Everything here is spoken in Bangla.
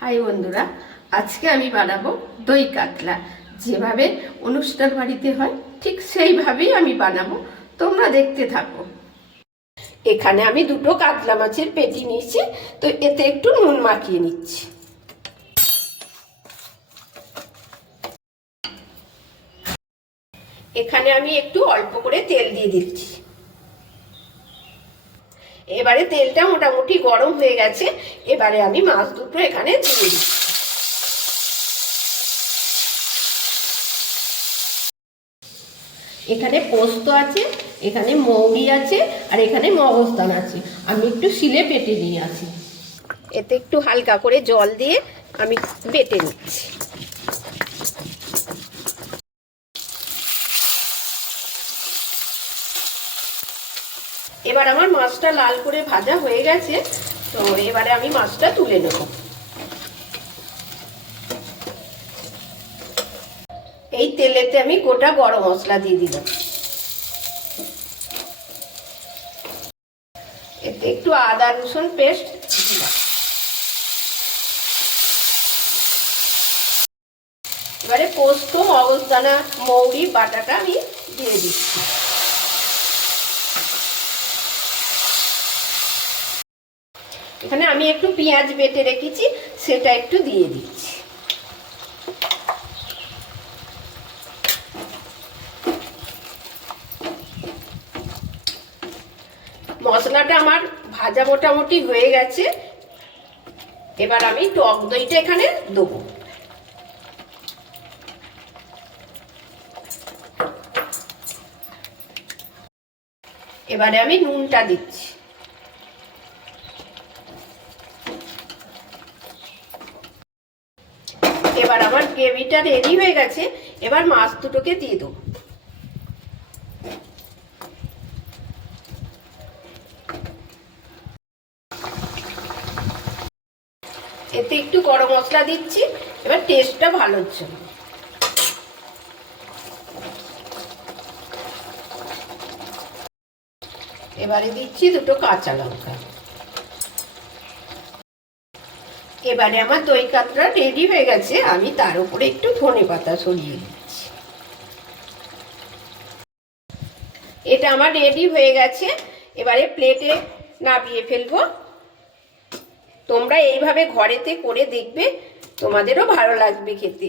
হাই বন্ধুরা, আজকে আমি বানাবো দই কাতলা। যেভাবে অনুষ্ঠান বাড়িতে হয় ঠিক সেইভাবেই আমি বানাবো, তোমরা দেখতে থাকো। এখানে আমি দুটো কাতলা মাছের পেটি নিয়েছি, তো এতে একটু নুন মাখিয়ে নিচ্ছি। এখানে আমি একটু অল্প করে তেল দিয়ে দিচ্ছি। এবারে তেলটা মোটামুটি গরম হয়ে গেছে, এবারে আমি মাছ দুটো এখানে দিয়ে দিচ্ছি। এখানে পোস্ত আছে, এখানে মৌরি আছে, আর এখানে মগজদানা আছে। আমি একটু শিলে বেটে নিয়ে আসি। এতে একটু হালকা করে জল দিয়ে আমি বেটে নিচ্ছি। এবার আমার মাছটা লাল করে ভাজা হয়ে গেছে, তো এবারে আমি মাছটা তুলে নেব। এই তেলেতে আমি গোটা গরম মশলা দিয়ে দিলাম। এতে একটু আদা রসুন পেস্ট দিলাম। এবারে পোস্ত, মগজদানা, মৌরি বাটাটা আমি দিয়ে দিচ্ছি। এখানে আমি একটু পেঁয়াজ বেটে রেখেছি, সেটা একটু দিয়ে দিচ্ছি। মশলাটা আমার ভাজা মোটামুটি হয়ে গেছে, এবার আমি টক দইটা এখানে দেবো। এবারে আমি নুনটা দিচ্ছি। এবার আমার গ্রেভিটা রেডি হয়ে গেছে, এবার মাছ দুটোকে দিয়ে দেবো। এতে একটু গরম মশলা দিচ্ছি, এবার টেস্টটা ভালো হচ্ছে। এবারে দিচ্ছি দুটো কাঁচা লঙ্কা। এবারে আমার দই কাতলা রেডি হয়ে গেছে, আমি তার উপরে একটু ধনেপাতা ছড়িয়ে দিচ্ছি। এটা আমার রেডি হয়ে গেছে, এবারে প্লেটে নামিয়ে ফেলবো। তোমরা এইভাবে ঘরেতে করে দেখবে, তোমাদেরও ভালো লাগবে খেতে।